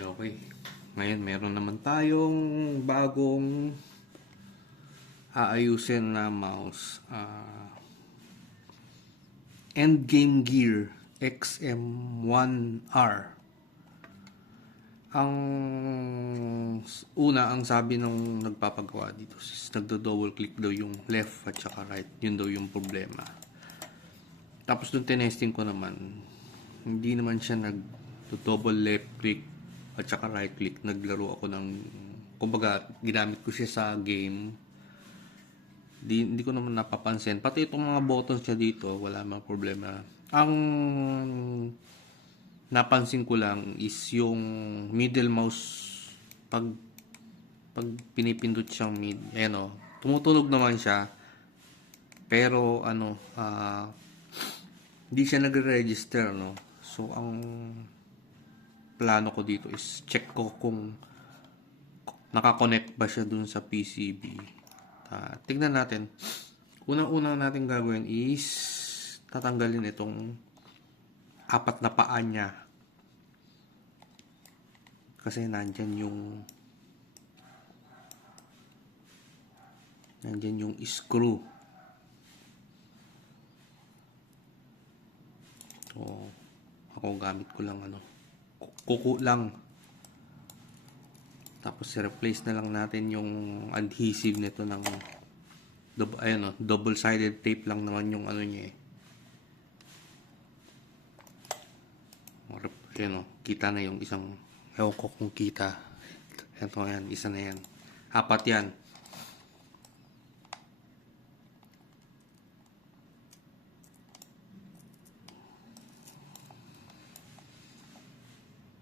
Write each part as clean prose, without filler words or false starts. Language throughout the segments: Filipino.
Okay. Ngayon, meron naman tayong bagong aayusin na mouse. Endgame Gear XM1R. Ang ang sabi nung nagpapagawa dito is nagdo-double click daw yung left at saka right. Yun daw yung problema. Tapos nung tinesting ko naman, hindi naman siya nag-double left click at saka right click. Naglaro ako ng, kumbaga, ginamit ko siya sa game. Hindi ko naman napapansin. Pati itong mga buttons niya dito, wala mang problema. Ang napansin ko lang is yung middle mouse pag pinipindot siyang tumutunog naman siya, pero hindi siya nagre-register, no. So ang plano ko dito is check ko kung nakakonect ba siya dun sa PCB. Tignan natin. Unang-unang natin gagawin is tatanggalin itong apat na paa niya. Kasi nandyan yung screw. So, ako gamit ko lang kuko lang. Tapos i-replace na lang natin yung adhesive nito ng double-sided tape lang naman yung niya eh. Kita na yung isang, ewan ko kung kita. Ito yan, isa na yan. Apat yan.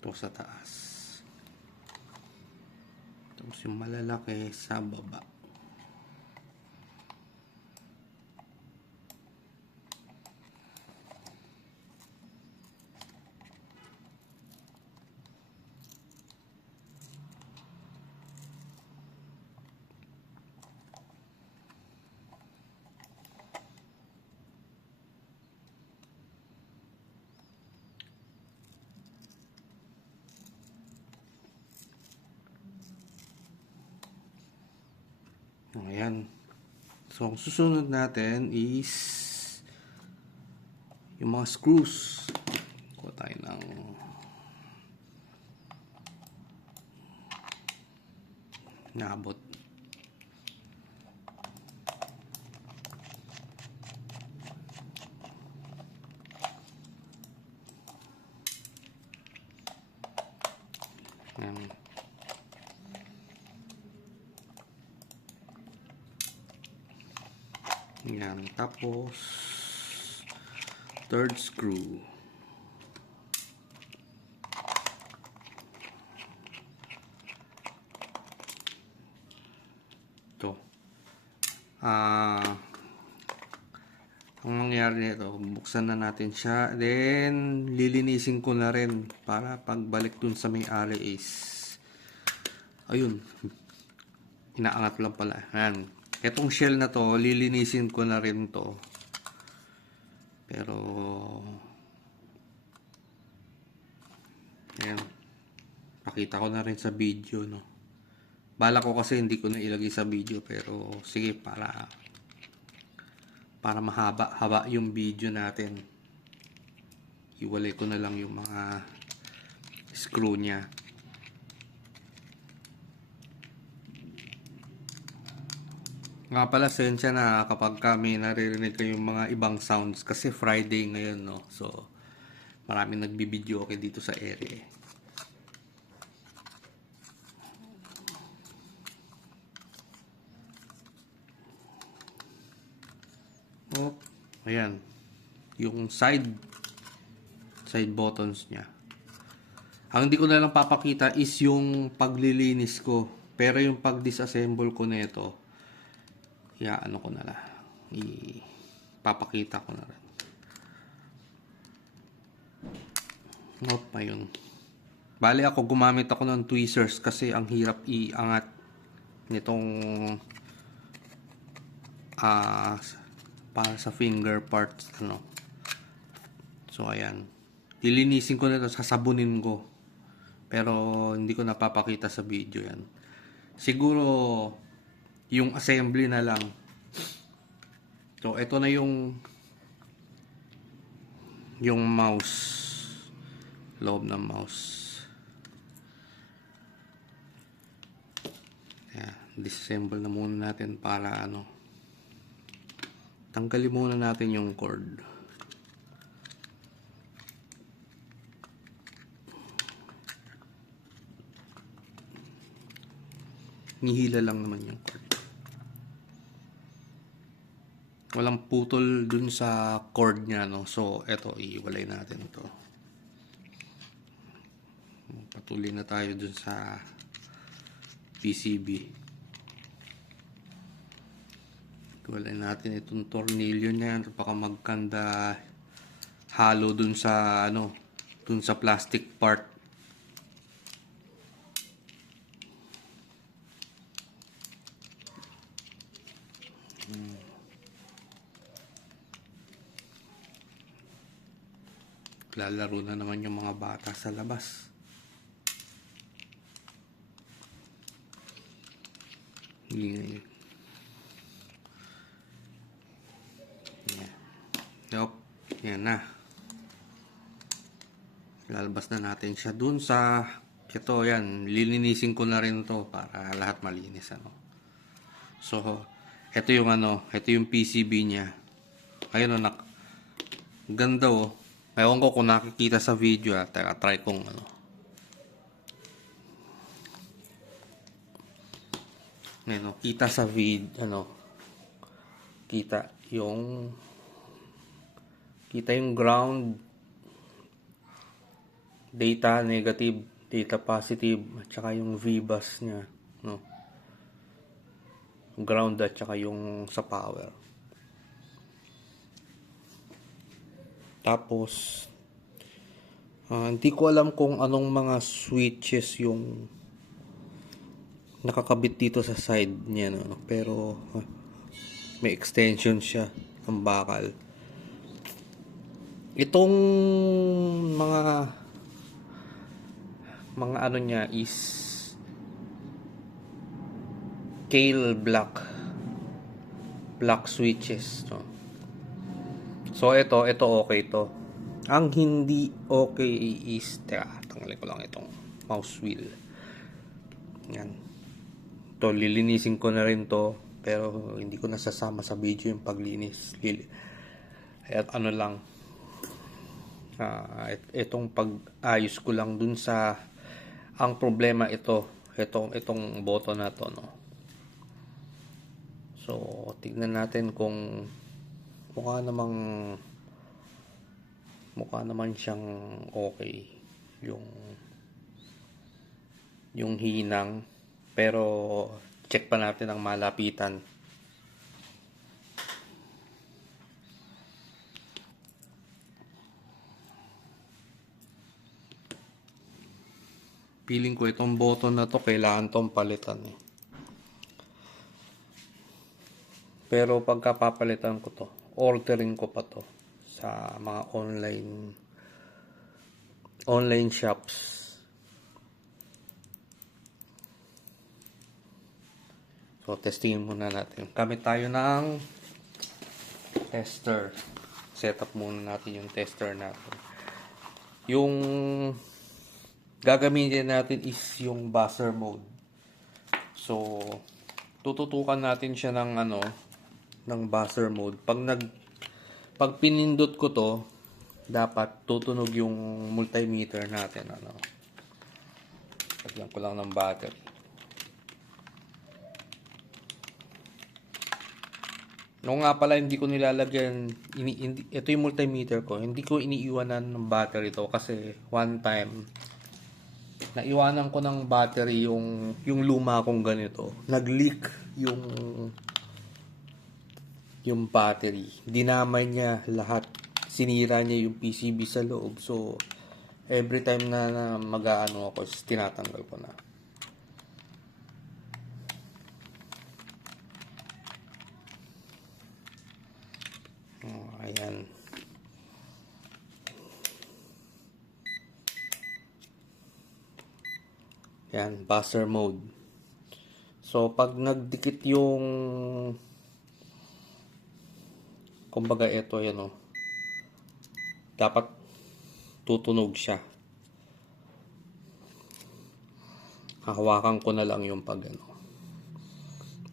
Ito sa taas. Tapos yung malalaki sa baba. Ayan. So, ang susunod natin is yung mga screws. Kuha tayo ng naabot. Ayan. Yan. Tapos third screw. Ito. Ang mangyari nito, buksan na natin siya. Then, lilinisin ko na rin para pagbalik dun sa may-ari is ayun. Inaangat lang pala. Ayan. Etong shell na to, lilinisin ko na rin to. Pero ayan, pakita ko na rin sa video, no. Bala ko kasi hindi ko na ilagay sa video, pero sige, para mahaba-haba yung video natin. Iwalay ko na lang yung mga screw niya. Nga pala, sensya na kapag kami naririnig kayong mga ibang sounds kasi Friday ngayon, no. So, maraming nagbibideo okay dito sa area. Oh, ayan. Yung side buttons niya. Ang hindi ko na lang papakita is yung paglilinis ko. Pero yung pag-disassemble ko nito, ano ko na lang, ipapakita ko na rin. Ayun. Bali ako, gumamit ako ng tweezers kasi ang hirap iangat nitong para sa finger parts, So ayan, lilinisin ko na ito, sasabunin ko Pero hindi ko napapakita sa video yan. Siguro yung assembly na lang. So ito na yung mouse, loob ng mouse. Disassemble na muna natin para tanggalin muna natin yung cord. Nihila lang naman yung cord. Walang putol dun sa cord niya, no? So eto, iiwalay natin to. Patuloy na tayo dun sa PCB. Iwalay natin itong tornilyo niya. Baka magkanda halo dun sa dun sa plastic part. Lalaro na naman yung mga bata sa labas. Yan na. Lalabas na natin siya dun sa ito, yan. Lilinisin ko na rin to para lahat malinis, So, ito yung ito yung PCB niya. Ayun, ganda, oh. Ewan ko kung nakikita sa video, Teka, try kong Ayun, kita sa video, kita yung ground, data negative, data positive, at saka yung V-bus niya, ground at saka yung sa power. Tapos hindi ko alam kung anong mga switches yung nakakabit dito sa side niya, pero may extension siya ng bakal. Itong mga niya is Kailh black switches, So ito okay to. Ang hindi okay is tanggalin ko lang itong mouse wheel. Yan. To lilinisin ko na rin to, pero hindi ko nasasama sa video yung paglinis. At lang, itong pag-ayos ko lang dun sa ang problema itong button na to, So tignan natin kung mukha naman siyang okay yung hinang, pero check pa natin ang malapitan. Feeling ko itong button na to kailangan tong palitan, Pero pagka papalitan ko to, ordering ko pa to sa mga online shops. So testingin muna natin. Gamit tayo ng tester. Setup muna natin yung tester natin. Yung gagamitin natin is yung buzzer mode. So tututukan natin siya ng buzzer mode. Pag pinindot ko to, dapat tutunog yung multimeter natin, Lagyan ko lang ng battery. Noong nga pala hindi ko nilalagyan, ito yung multimeter ko, hindi ko iniiwanan ng battery to kasi one time naiwanan ko ng battery yung luma kong ganito. Nag-leak yung battery. Dinamay niya lahat. Sinira niya yung PCB sa loob. So, every time na mag-aano ako, tinatanggal ko na. Ayan. Yan, buzzer mode. So, pag nagdikit yung, kumbaga ito, yan o, dapat tutunog siya. Hahawakan ko na lang yung pag ano,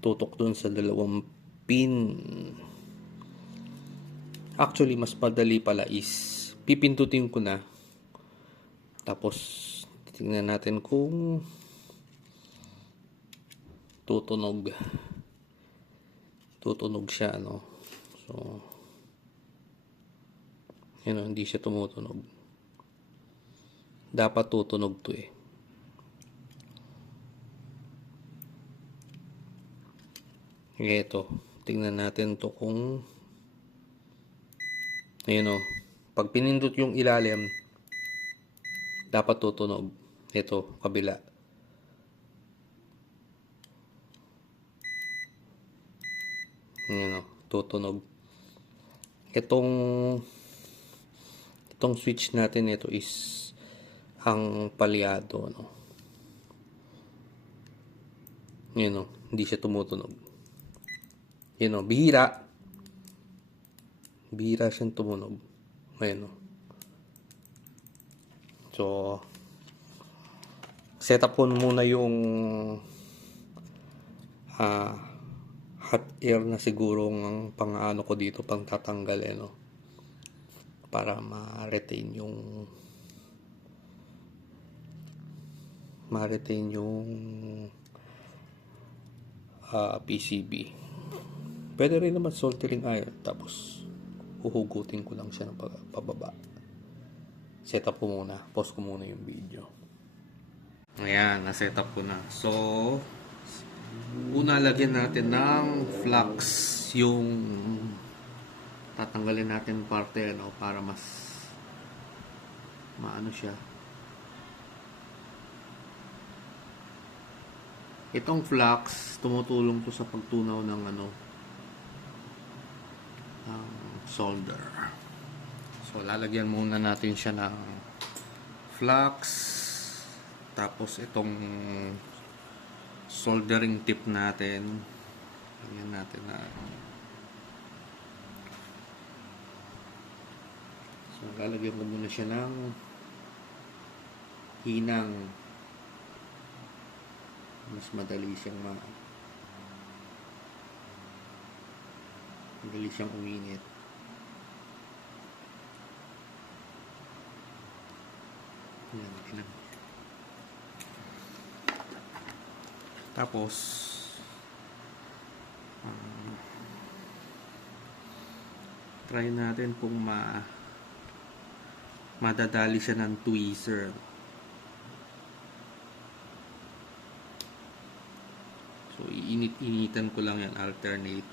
tutok dun sa dalawang pin. Actually, mas padali pala is pipindutin ko na. Tapos, tingnan natin kung tutunog. Tutunog siya, ano. So, yun o, hindi siya tumutunog. Dapat tutunog to eh. Ito, tingnan natin to kung ayun o, pag pinindot yung ilalim, dapat tutunog. Ito, kabila. Ayun o, tutunog. Itong switch natin, ito is ang palyado, no? Ayun o, hindi siya tumutunog. Ayun o, bihira. Bihira siyang tumunog. Ayun o. So, set up ko muna yung hot air na siguro ang pang-ano ko dito, pang tatanggal eh, no? Para ma-retain yung PCB. Pwede rin naman soldering iron, tapos uhugutin ko lang siya ng pababa. Set up ko muna, pause ko muna yung video. Ayan, na-set up ko na. So, una lagyan natin ng flux, yung tatanggalin natin parte, ano, para mas maano siya. Itong flux, tumutulong to sa pagtunaw ng ano, solder. So, lalagyan muna natin siya ng flux, tapos itong soldering tip natin, lagyan natin na. So, lalagyan ko muna siya ng hinang, mas madali siyang madali siyang uminit. Yan. Tapos try natin kung madadali siya ng tweezer. So, iinit-initan ko lang yan, alternate.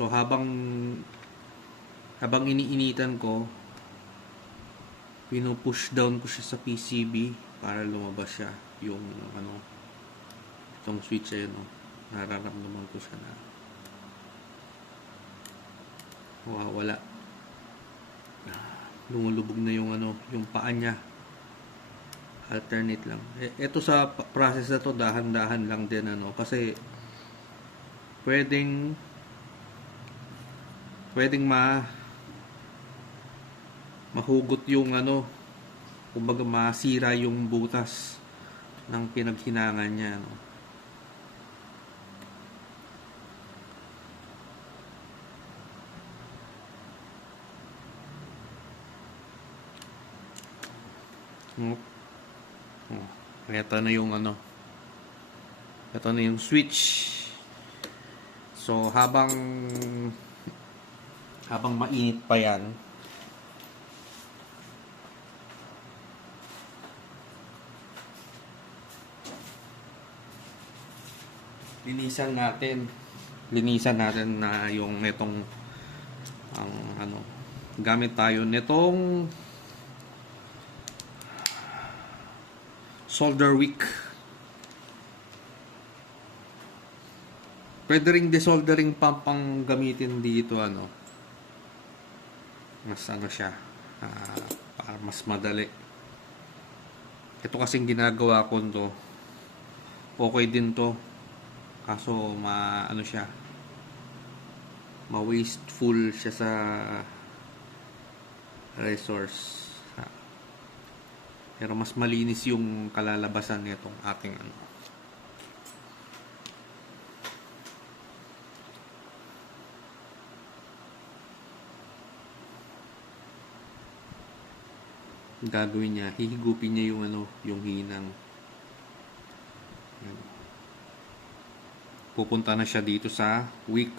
So, habang iniinitan ko, pinupush down ko siya sa PCB para lumabas siya yung ano, itong switch ayun, no? Nararamdaman ko siya na wala. Lumulubog na yung ano, yung paa niya. Alternate lang. Ito sa process na to, dahan-dahan lang din, ano, kasi pwedeng mahugot yung ano, kumbaga masira yung butas ng pinaghinangan niya, no? Ito na yung ano, ito na yung switch. So, habang mainit pa yan, linisan natin na yung netong ano, gamit tayo netong solder wick. Pwede ring desoldering pump ang gamitin dito, ano, mas ano siya, para mas madali. Ito kasing ginagawa ko to, okay din to, kaso ano siya, ma-wasteful siya sa resource. Pero mas malinis yung kalalabasan nitong ating gagawin niya, hihigupin niya yung yung hinang. Yan. Pupunta na siya dito sa wick.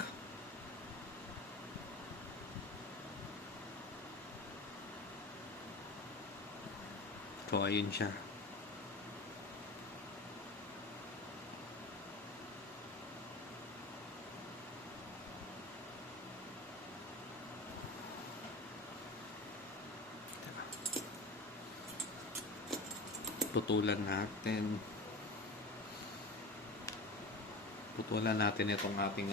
So ayun siya. Putulan natin itong ating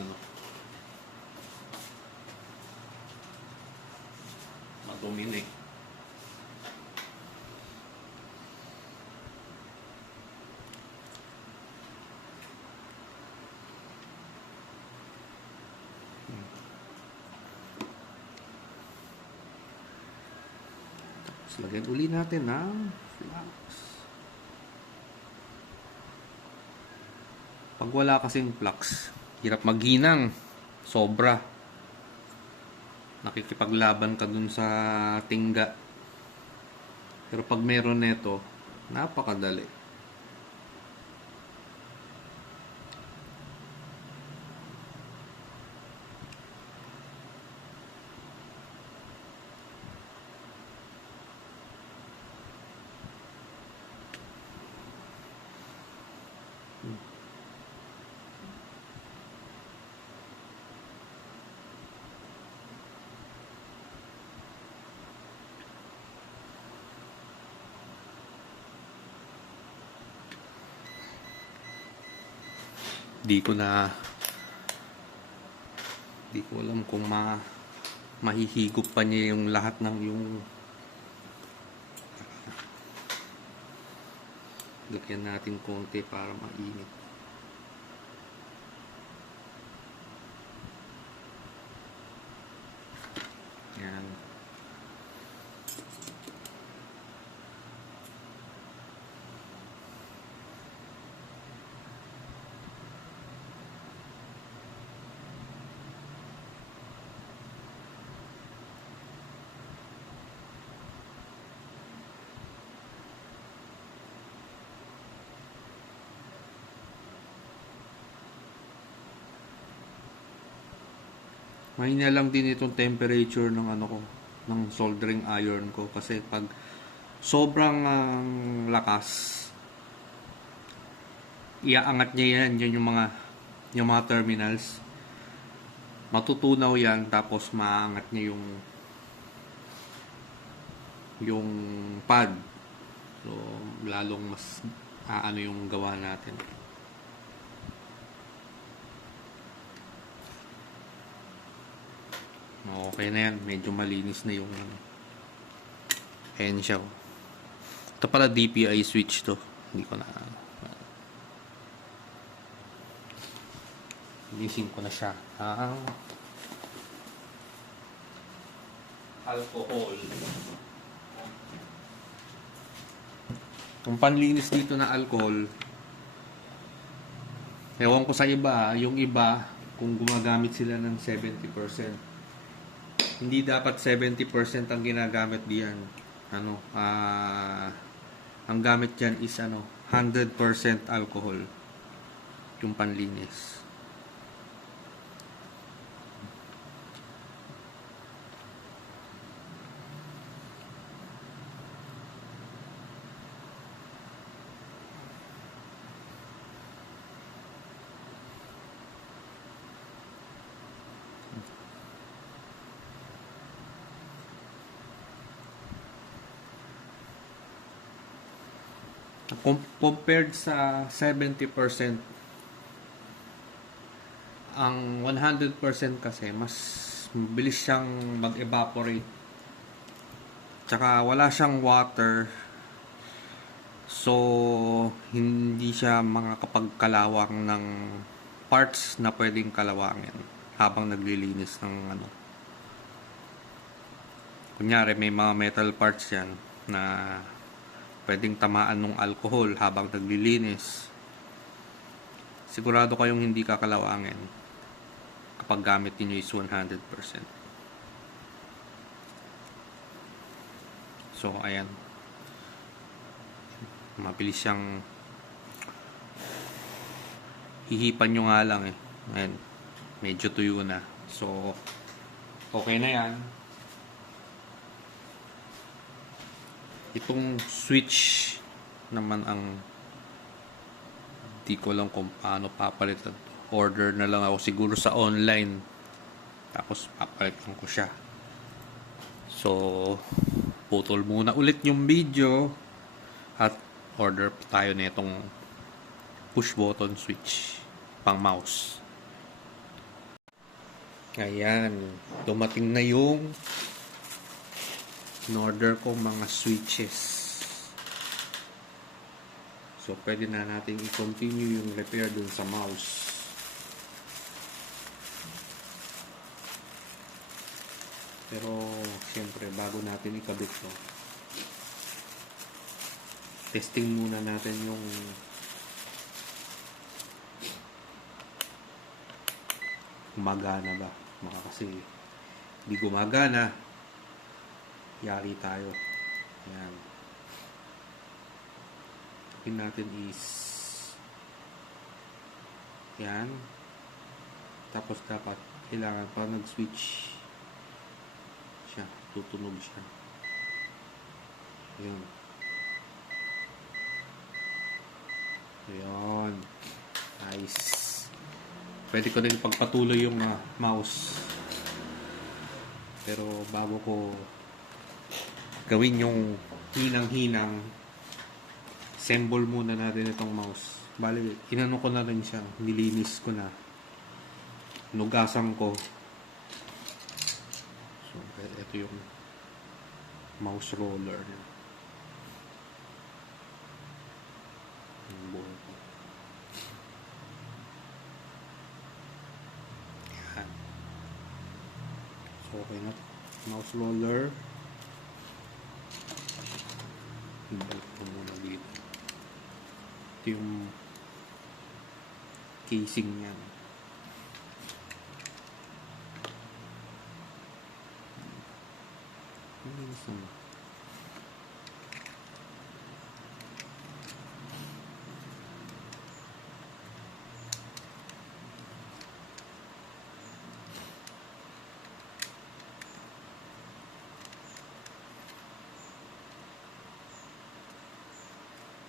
madumi. Tapos lagyan uli natin ng flux. Pag wala kasing flux, hirap maghinang. Sobra. Nakikipaglaban ka dun sa tingga. Pero pag meron neto, napakadali. Di ko alam kung mahihigop pa niya yung lahat ng yung lagyan natin konti para mainit. Yan. Mahina lang din itong temperature ng ng soldering iron ko kasi pag sobrang lakas, iaangat niya yan yung mga terminals. Matutunaw yan tapos maangat niya yung pad. So lalong mas yung gawa natin. Okay na yan. Medyo malinis na yung ayan siya. Ito pala DPI switch to. Hindi ko na linisin ko na siya. Alcohol. Yung panlinis dito na alcohol, ewan ko sa iba, yung iba kung gumagamit sila ng 70%. Hindi dapat 70% ang ginagamit diyan. Ang gamit diyan is 100% alcohol yung panlinis. Compared sa 70%, ang 100% kasi mas mabilis siyang mag-evaporate. Tsaka wala siyang water. So, hindi siya makakapagkalawang ng parts na pwedeng kalawangin habang naglilinis ng ano. Kunyari, may mga metal parts yan na pwedeng tamaan ng alcohol habang naglilinis. Sigurado kayong hindi kakalawangin kapag gamit niyo is 100%. So, ayan. Mabilis siyang hihipan nyo nga lang eh. Ayan. Medyo tuyo na. So, okay na yan. Itong switch naman ang di ko lang kung paano papalitan. Order na lang ako siguro sa online. Tapos papalitan ko siya. So, putol muna ulit yung video at order tayo nitong push button switch pang mouse. Ayan, dumating na yung in-order ko mga switches. So, pwede na natin i-continue yung repair dun sa mouse. Pero, siyempre, bago natin ikabit to, testing muna natin yung gumagana ba. Kasi, hindi gumagana, yari tayo. Ayan. Pin natin is yan. Tapos dapat kailangan pa nag-switch siya, tutunog siya. Ayan. Ayan. Nice. Pwede ko din pagpatuloy yung mouse. Pero bago ko gawin yung hinang-hinang, assemble muna natin itong mouse. Bali, inano ko na rin siya. Nilinis ko na. Nugasan ko. So, ito yung mouse roller. Yung buhay ko. Yan. So, okay na. Mouse roller. Ibalik ko muna dito. Ito yung casing niyan.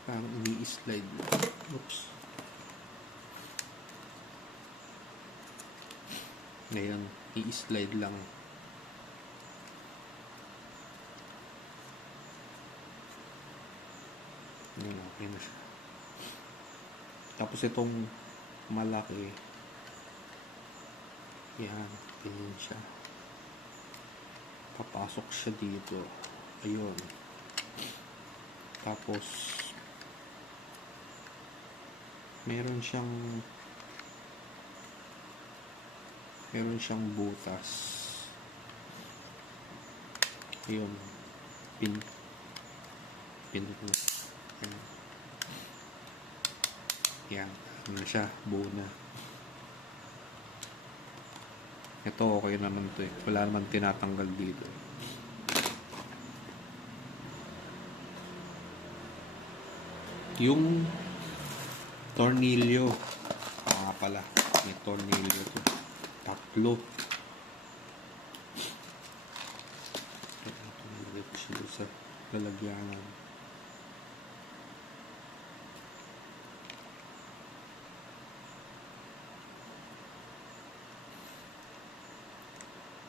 Parang ini-slide. Oops. Ngayon, i-slide lang. Ngayon, okay na siya. Tapos itong malaki, yan, ganyan siya. Papasok siya dito. Ayun. Tapos, meron siyang butas. Ayun. Pin ko. Yan. Ano siya? Buo na. Ito okay naman to eh. Wala naman tinatanggal dito. Yung tornilyo. Pala. May tornilyo to. 3. Ito sa lalagyanan.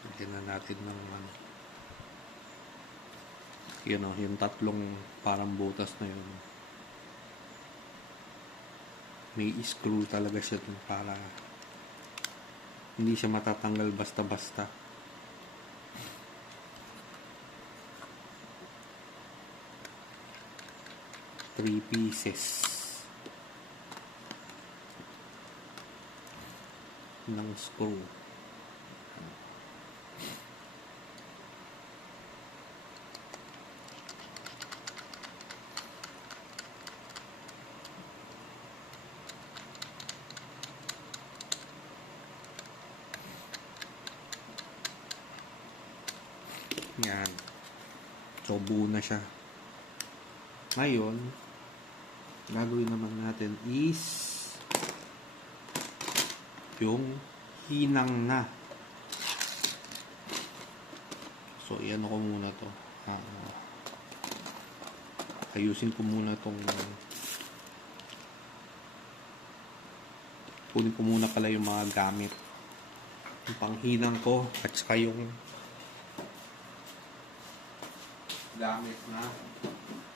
Lagyan na natin ng yun o, yung 3 parang butas na yun. May screw talaga siya dun para hindi siya matatanggal basta-basta. 3 pieces ng screw. Yan. So, buo na siya. Ngayon, gagawin naman natin is yung hinang na. So, iyan ko muna to. Ayusin ko muna tong kunin ko muna pala yung mga gamit. Yung panghinang ko at saka yung gamit na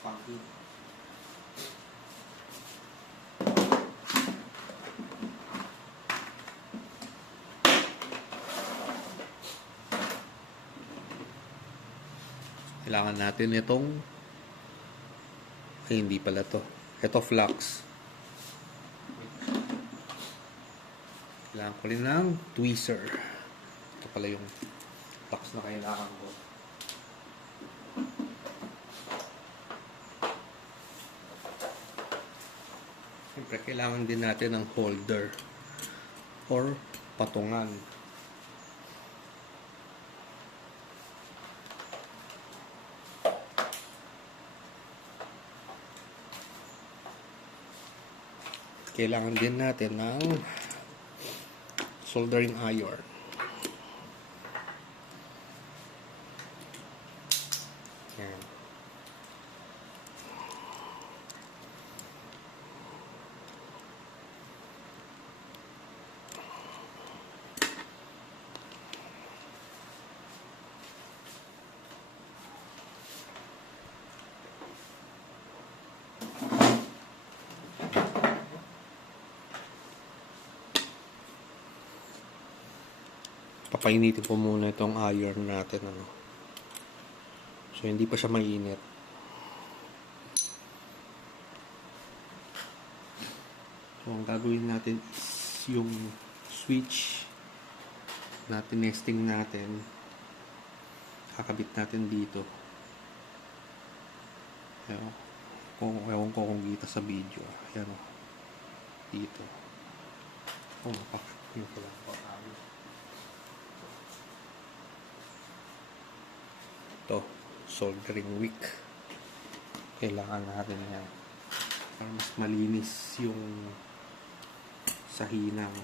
panghinang. Kailangan natin itong hindi pala to. Ito flux. Kailangan ko rin ng tweezer. Ito pala yung flux na kailangan ko. Siyempre, kailangan din natin ng holder or patungan. Kailangan din natin ng soldering iron. Yan. Papainitin ko muna itong iron natin, ano. So, hindi pa siya mainit. So, ang gagawin natin is yung switch na tinesting natin. Kakabit natin dito. Ewan ko kung kita sa video. Ayan o. Dito. Yun ko lang po. Ito, soldering wick. Kailangan natin yan para mas malinis yung sa hinang.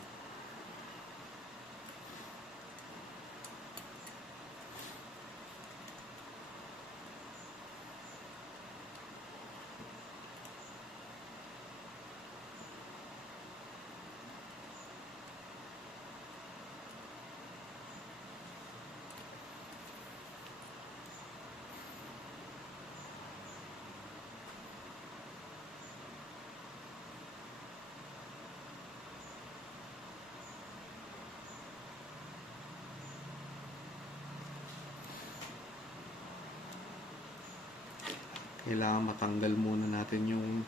Kailangan matanggal muna natin yung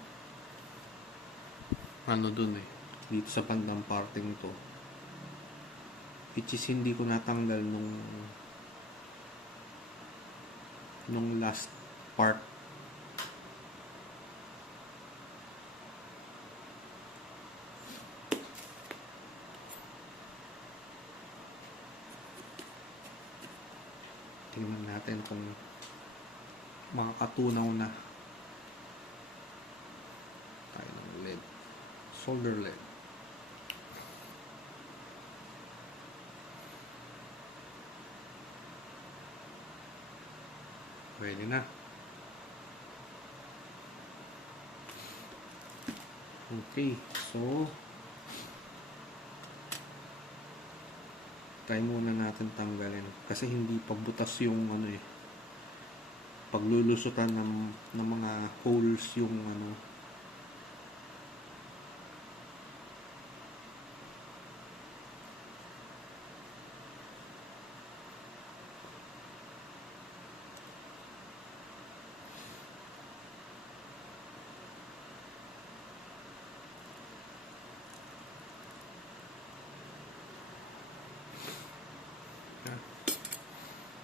ano dun dito sa bandang parting to, which is hindi ko natanggal nung last part. Tingnan natin kung makakatunaw na tayo ng lead, solder lead. Pwede na. Okay, so try muna natin tanggalin kasi hindi pa butas yung paglulusutan ng mga holes yung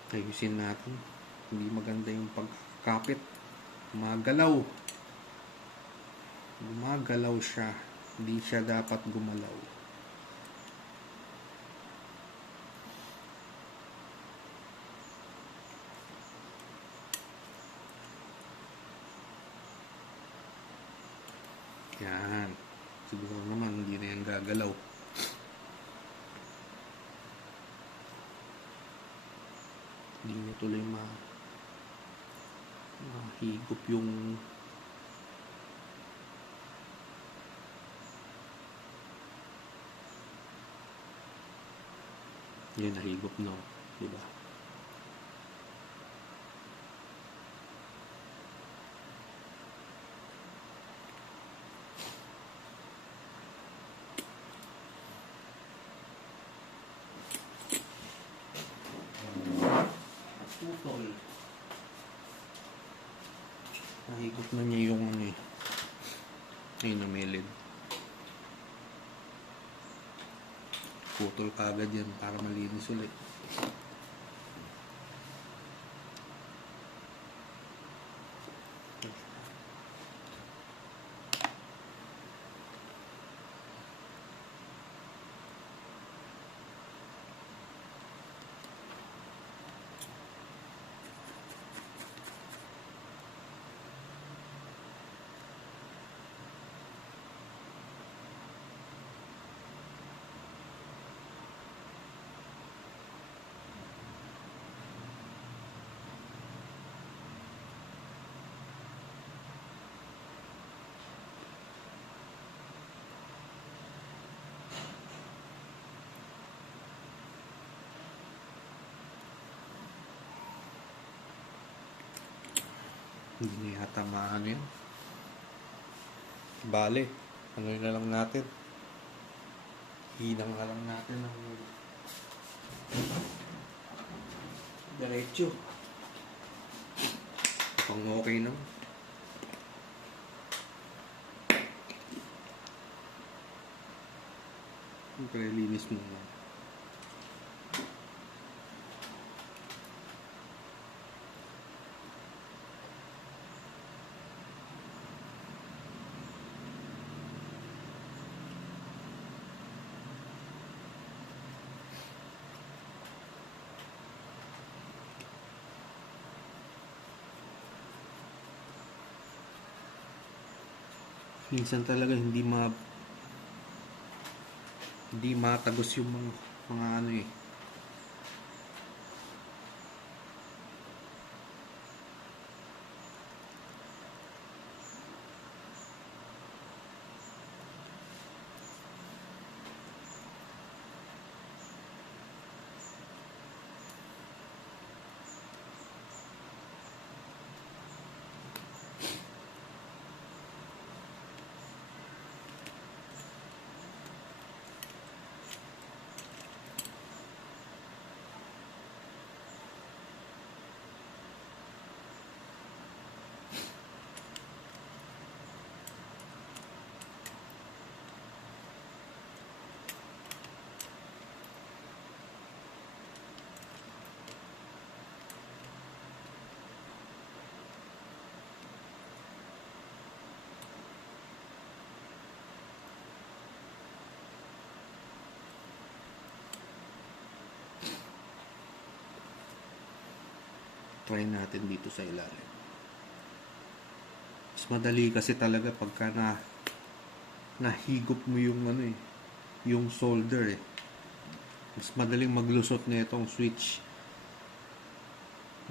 Ayusin natin. Hindi maganda yung pagkapit. Gumagalaw. Gumagalaw siya. Hindi siya dapat gumalaw. Yan. Siguro naman hindi na yan gagalaw. Hindi niya tuloy mahigop yung yun, nahigop, no? Diba? Putol. Nahigop na niya yung ano eh. Ayun, namilid. Putol kagad yan para malinis ulit. Hindi niya yata maano yan. Bale, ano na lang natin. Hinang na lang natin ng diretso. Pang okay naman. Siyempre, linis mo na. Minsan talaga hindi matagos yung mga ano eh. Try natin dito sa ilalim. Mas madali kasi talaga pagka nahigop mo yung ano eh, yung solder eh. Mas madaling maglusot na itong switch.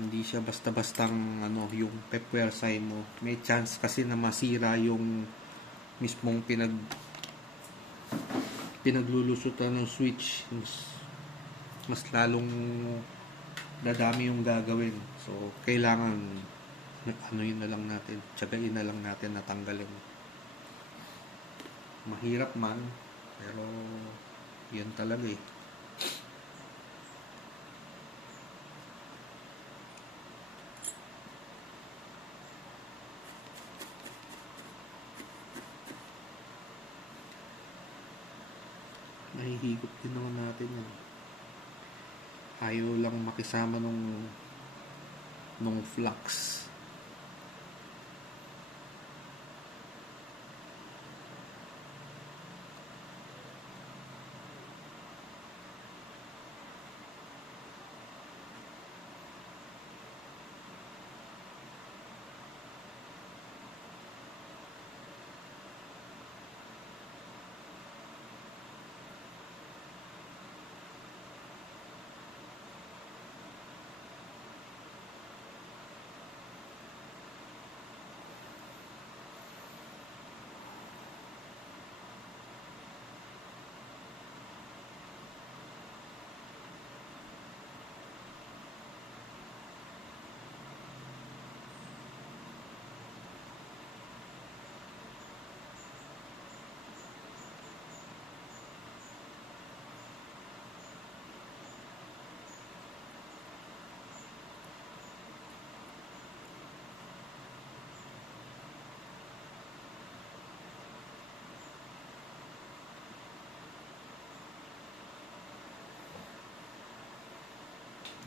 Hindi siya basta-bastang ano, yung pepwersay mo. May chance kasi na masira yung mismong pinaglulusutan ng switch. Mas lalong dadami yung gagawin. So, kailangan ano yun na lang natin, tsagain na lang natin na tanggalin. Mahirap man, pero yan talaga eh. Nahihigop din naman natin yan. Ayaw lang makisama nung flux.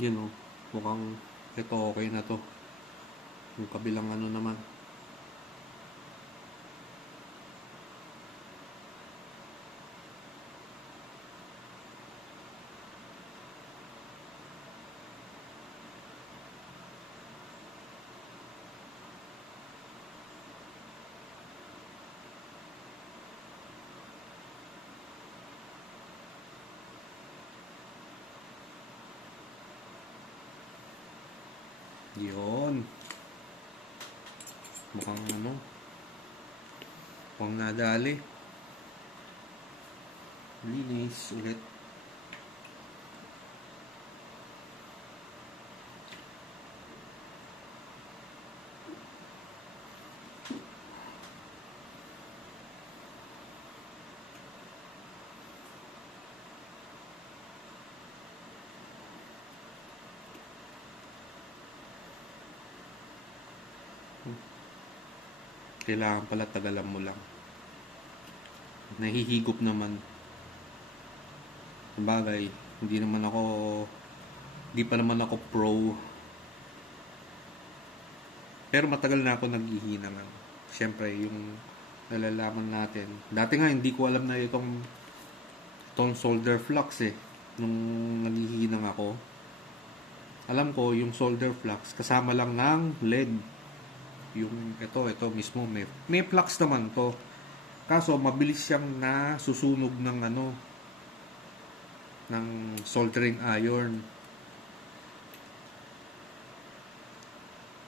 Yun o, mukhang ito okay na to. Yung kabilang ano naman. Yun. Mukhang ano, mukhang nadali. Linis ulit. Kailangan pala tagalan mo lang. Nahihigop naman. Sabagay, hindi pa naman ako pro. Pero matagal na ako naghihina nga. Siyempre, yung nalalaman natin. Dati nga, hindi ko alam na itong solder flux eh. Nung naghihinang ako. Alam ko, yung solder flux, kasama lang ng lead. Yung ito mismo, may flux naman to. Kaso, mabilis siyang nasusunog ng soldering iron.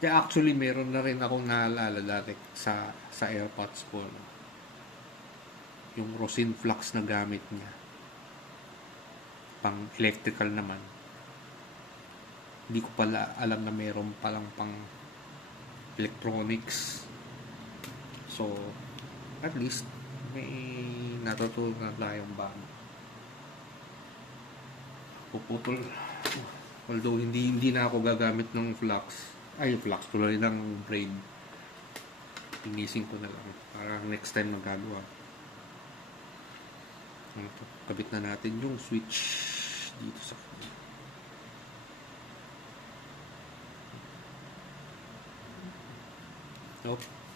Kaya actually, meron na rin akong naalala dati sa AirPods ko. No? Yung rosin flux na gamit niya. Pang electrical naman. Hindi ko pala alam na meron palang pang electronics. So, at least, may natutunan tayong bago. Puputol. Although, hindi na ako gagamit ng flux. Flux tuloy ng braid. Inisin ko na lang para next time magagawa. Kabit na natin yung switch dito sa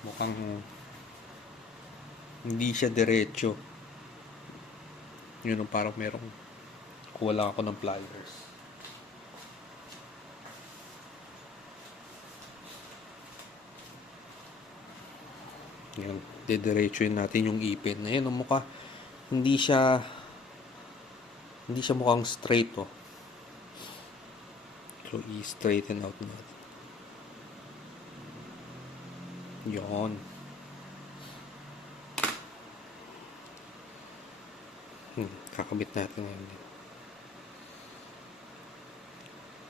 mukhang hindi siya diretso. Yun, parang merong kuha ako ng pliers. Yan, didiretsuin natin yung ipin. Ayan, ang mukha, hindi siya mukhang straight oh. So, i-straighten out natin. Yon. Kakabit natin ngayon.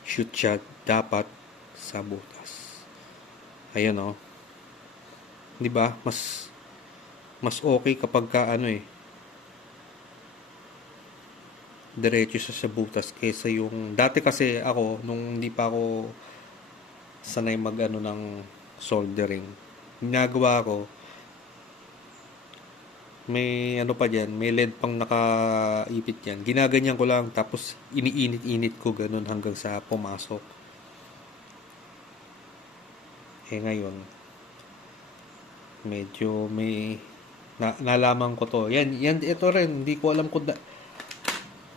Shoot siya dapat sa butas. Ayan oh. 'Di ba? Mas okay kapag diretso sa butas kaysa yung dati kasi ako nung hindi pa ako sanay ng soldering. Ginagawa ko may ano pa dyan, may LED pang nakaipit yan. Ginaganyan ko lang, tapos iniinit-init ko ganun hanggang sa pumasok. Eh ngayon, medyo may nalaman ko to. Yan, ito rin, hindi ko alam kung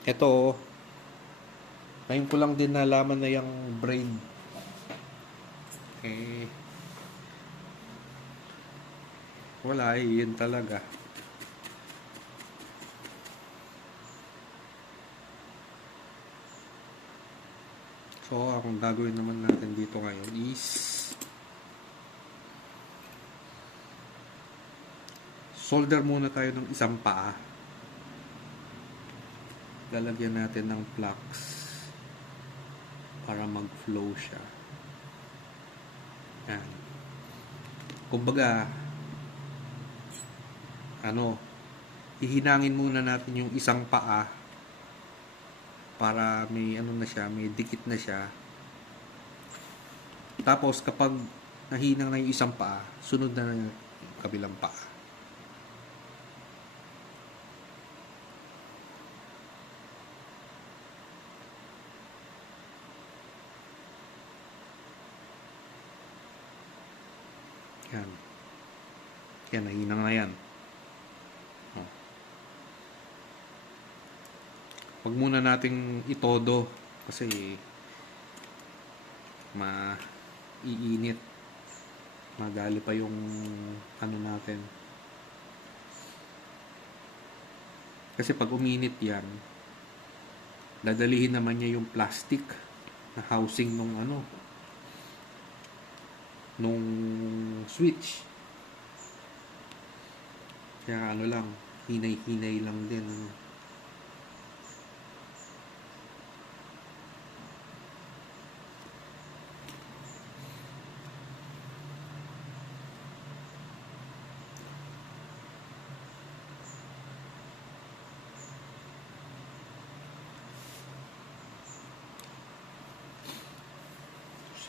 ito, ngayon ko lang din nalaman na yung braid. Eh, wala eh, yun talaga. So, ang gagawin naman natin dito ngayon is solder muna tayo ng isang paa. Lalagyan natin ng flux para mag-flow siya. Yan. Kumbaga, hihinangin muna natin yung isang paa para may ano na siya, may dikit na siya. Tapos kapag nahinang na yung isang paa, sunod na yung kabilang paa. Yan. Yan, nahinang na yan. Huwag muna nating itodo kasi maiinit. Madali pa yung ano natin. Kasi pag uminit yan, dadalihin naman niya yung plastic na housing nung nung switch. Kaya lang, hinay-hinay lang din.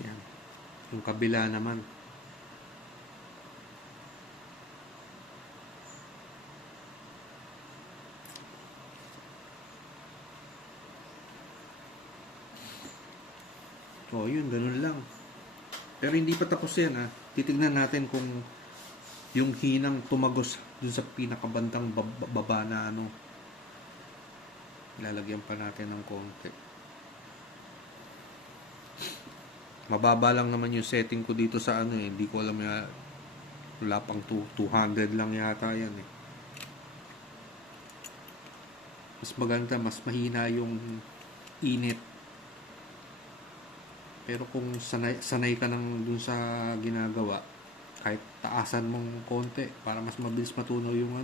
Yan. Yung kabila naman. Oh, yun, ganun lang. Pero hindi pa tapos yan, ha. Titignan natin kung yung hinang tumagos dun sa pinakabantang baba na lalagyan pa natin ng konti. Mababa lang naman yung setting ko dito sa hindi ko alam wala pang 200 lang yata yan eh. Mas maganda, mas mahina yung init. Pero kung sanay ka nang dun sa ginagawa, kahit taasan mong konti para mas mabilis matunaw yung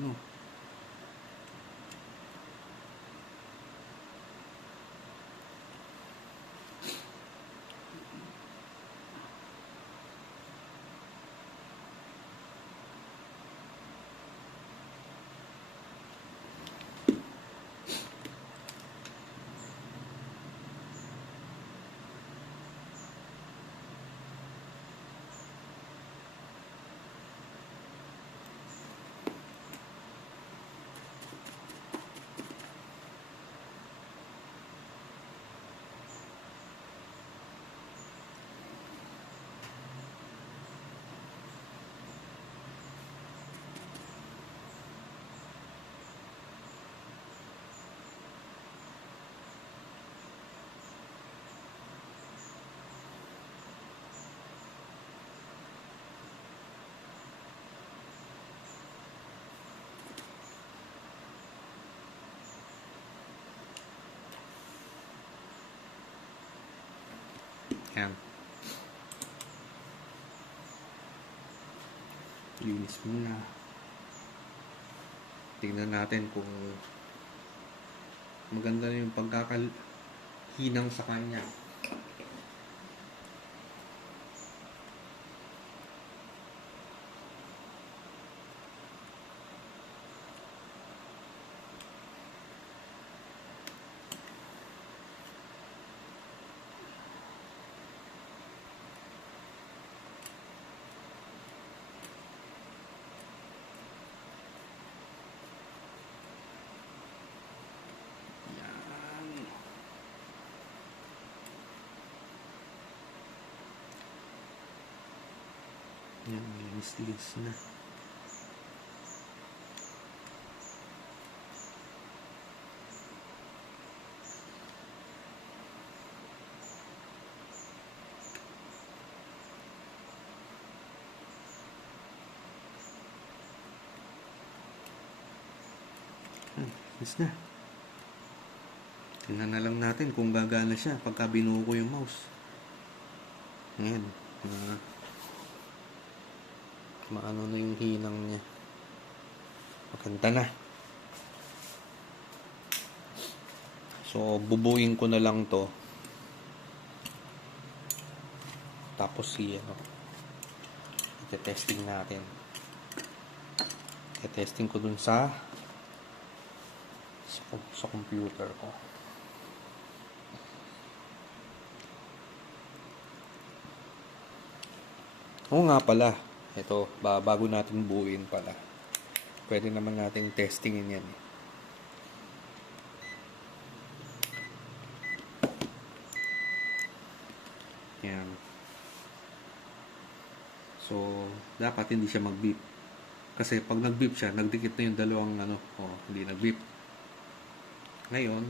yan. Linis muna. Tingnan natin kung maganda na yung pagkakahinang sa kanya. Yan, linis-linis na. Linis na. Tingnan na lang natin kung gagana siya pagka binuo ko yung mouse. Ayan. Maano na yung hinang niya. Maganda na. So, bubuin ko na lang to. Tapos ite-testing natin. Ite-testing ko dun sa computer ko. Oo nga pala. Ito, bago natin buuin pala. Pwede naman nating testingin yan. Yan. So, dapat hindi siya mag-beep. Kasi pag nag-beep siya, nagdikit na yung dalawang hindi nag-beep. Ngayon,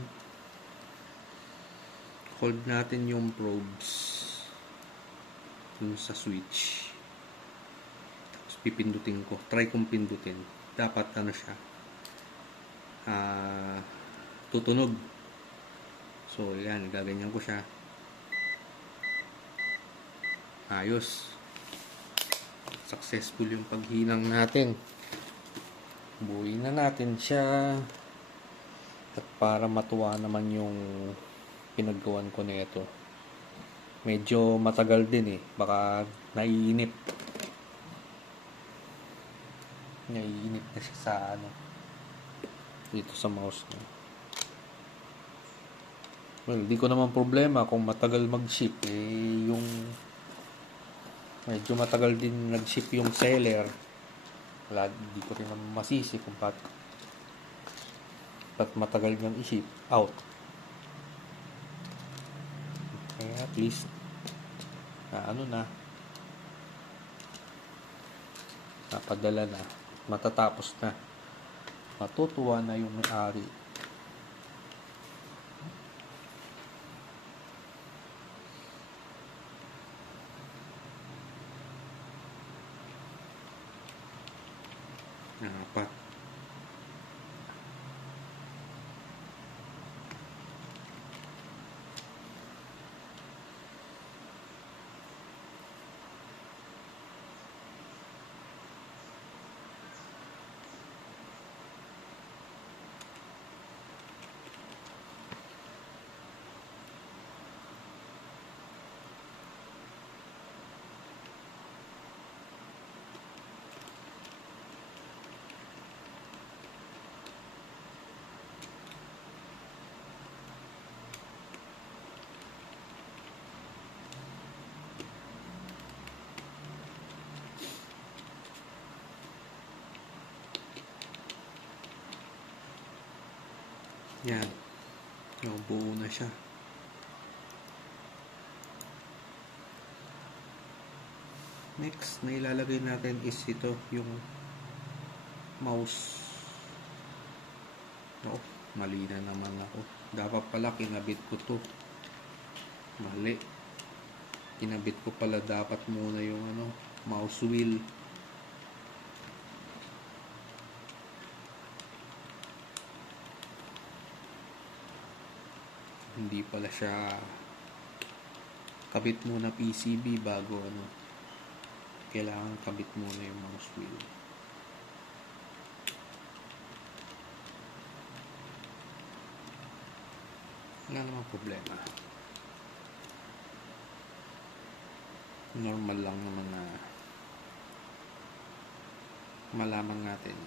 hold natin yung probes dun sa switch. Pipindutin ko. Try kong pindutin. Dapat siya. Tutunog. So, yan. Gaganyan ko siya. Ayos. Successful yung paghinang natin. Buuin na natin siya. At para matuwa naman yung pinaggawan ko nito. Medyo matagal din Baka naiinip. Naiinip na siya sa dito sa mouse niya. Well, di ko naman problema kung matagal mag-ship. Yung medyo matagal din nag-ship yung seller. Wala, di ko rin naman masisi kung ba't matagal niyang i-ship out. Kaya at least napadala na. Matatapos na. Matutuwa na yung may-ari. Apat. Yan. Buo na siya. Next na ilalagay natin is ito, yung mouse. Mali na naman ako. Dapat pala kinabit ko to. Mali. Kinabit ko pala dapat muna yung mouse wheel. Hindi pala siya kabit muna PCB bago kailangan kabit muna yung mouse wheel. Wala namang problema. Normal lang naman na malaman natin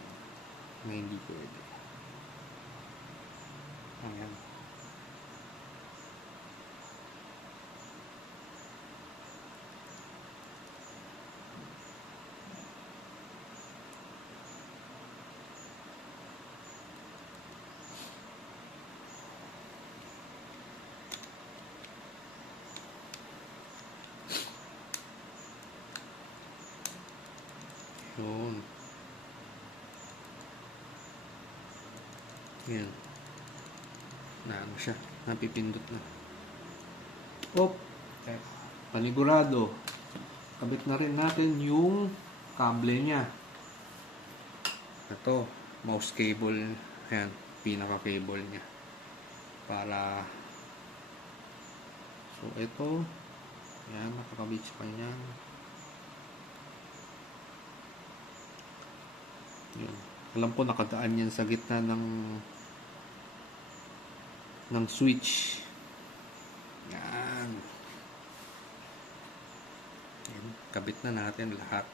na hindi pwede. Ayan. Yun. Yan. Ano siya. Napipindot na. Oh! Panigurado. Kabit na rin natin yung kable niya. Ito. Mouse cable. Ayan. Pinaka cable niya. Para so ito. Ayan. Nakakabit sa kanya. Yun. Alam ko nakadaan yan sa gitna ng switch. Yan. Yan. Kabit na natin lahat.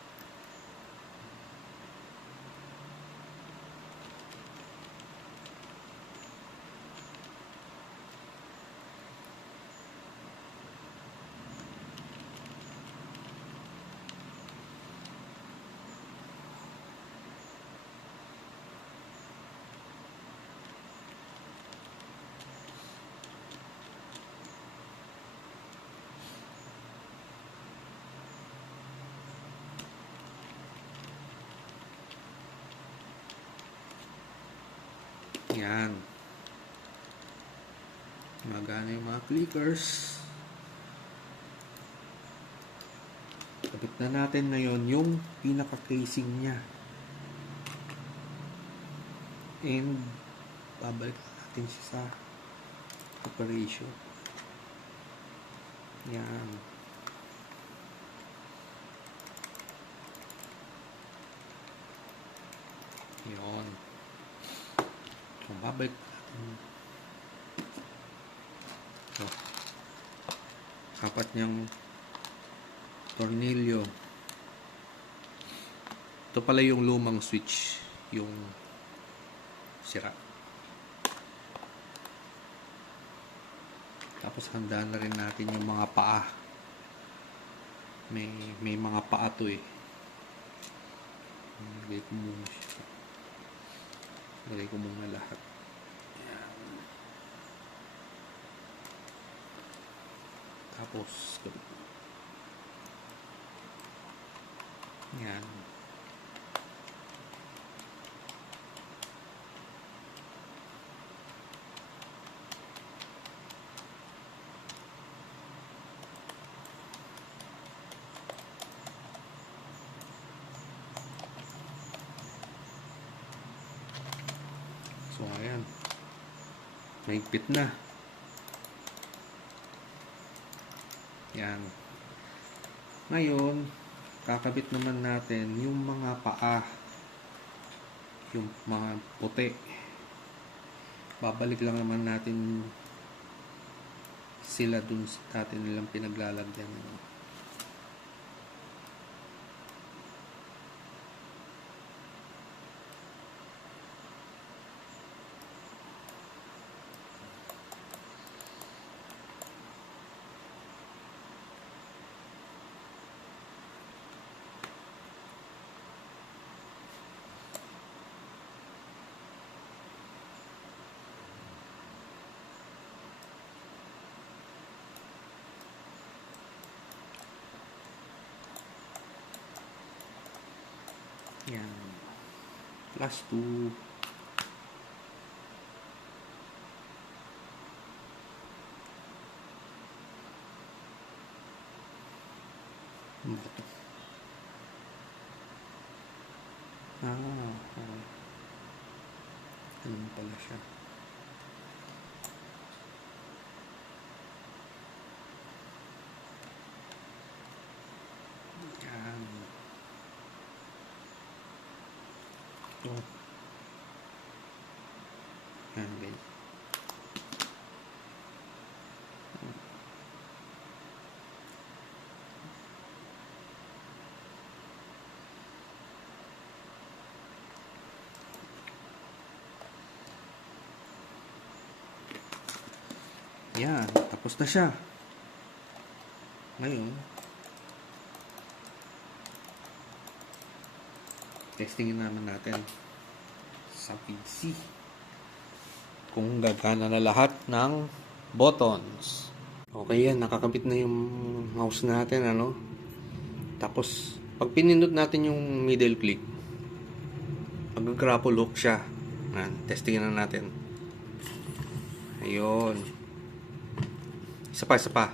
Yan. Magana yung mga clickers. Kabit na natin ngayon yung pinaka-casing niya. And babalik natin siya sa operation. Yan. Yun. So, babalik natin. So, apat niyang tornilyo. Ito pala yung lumang switch, yung sira. Tapos handa na rin natin yung mga paa. May mga paa to eh. Lagay ko muna siya. Lagay ko muna lahat. Ayan. Tapos yan. So ayan. Mahigpit na. Yan. Ngayon, kakabit naman natin yung mga paa, yung mga puti. Babalik lang naman natin sila dun sa dati nilang pinaglalagyan. Yan. Last two. Okay. Ano pala siya? Yan. Ito. Yan, guys. Yan, tapos na siya. Ngayon, testingin naman natin sa PC kung gagana na lahat ng buttons. Okay yan, nakakabit na yung mouse natin, ano? Tapos, Pag pinindot natin yung middle click, mag-grapple hook siya. Yan, testingin na natin. Ayun. Isa pa.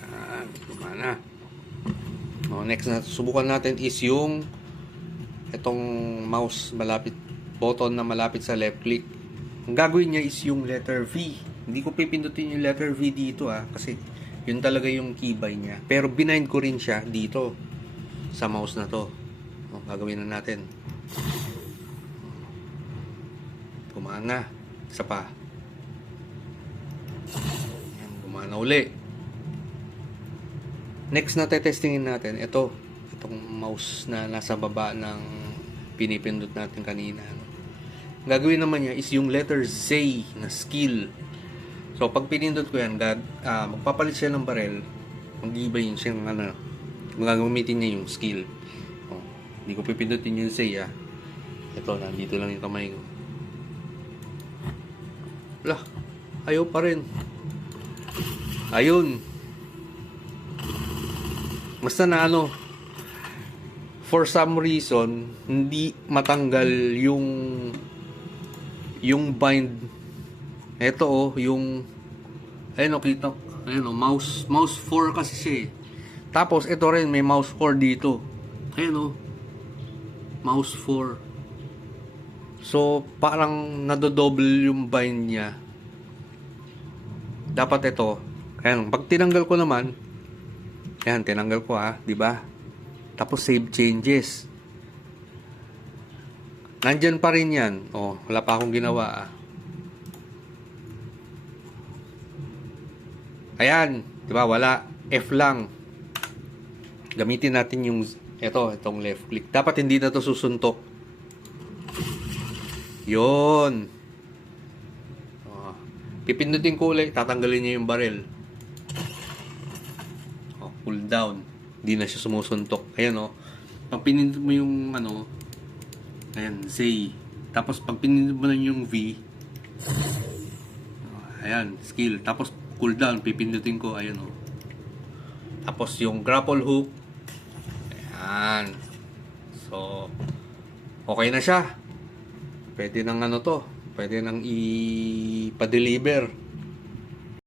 Yan, gumana. Next na subukan natin is yung itong mouse button na malapit sa left click. Ang gagawin niya is yung letter V. Hindi ko pipindutin yung letter V dito kasi yun talaga yung keybay niya. Pero binind ko rin siya dito sa mouse na to. Gagawin na natin. Gumana. Isa pa. Yan, gumana uli. Next na testingin natin, itong mouse na nasa baba ng pinipindot natin kanina. Ang gagawin naman niya is yung letter Z na skill. So, pag pinindot ko yan, magpapalit siya ng barrel. Mag-iba yun siyang gagamitin niya yung skill. Hindi ko pipindutin yung Z, Ito, nandito lang yung kamay ko. Wala. Ayaw pa rin. Ayun. Basta na for some reason, hindi matanggal yung bind. Ito yung ayun kita. Ayun mouse 4 kasi siya eh. Tapos ito rin may mouse 4 dito. Ayun mouse 4. So parang nadodouble yung bind niya. Dapat ito. Ayun, pag tinanggal ko naman, ayan, tinanggal ko di ba? Tapos save changes. Nandyan pa rin yan. Wala pa akong ginawa Ayan, 'di ba? Wala. F lang. Gamitin natin yung itong left click. Dapat hindi na 'to susuntok. 'Yon. Pipindutin ko ulit, tatanggalin niya yung barrel. Pull down. Hindi na siya sumusuntok. Ayan Pag pinindot mo yung ayan, Z. Tapos pag pinindot mo na yung V, ayan, skill. Tapos cooldown, pipindutin ko, ayun Tapos yung grapple hook, ayan. So, okay na siya. Pwede nang pwede nang ipa-deliver.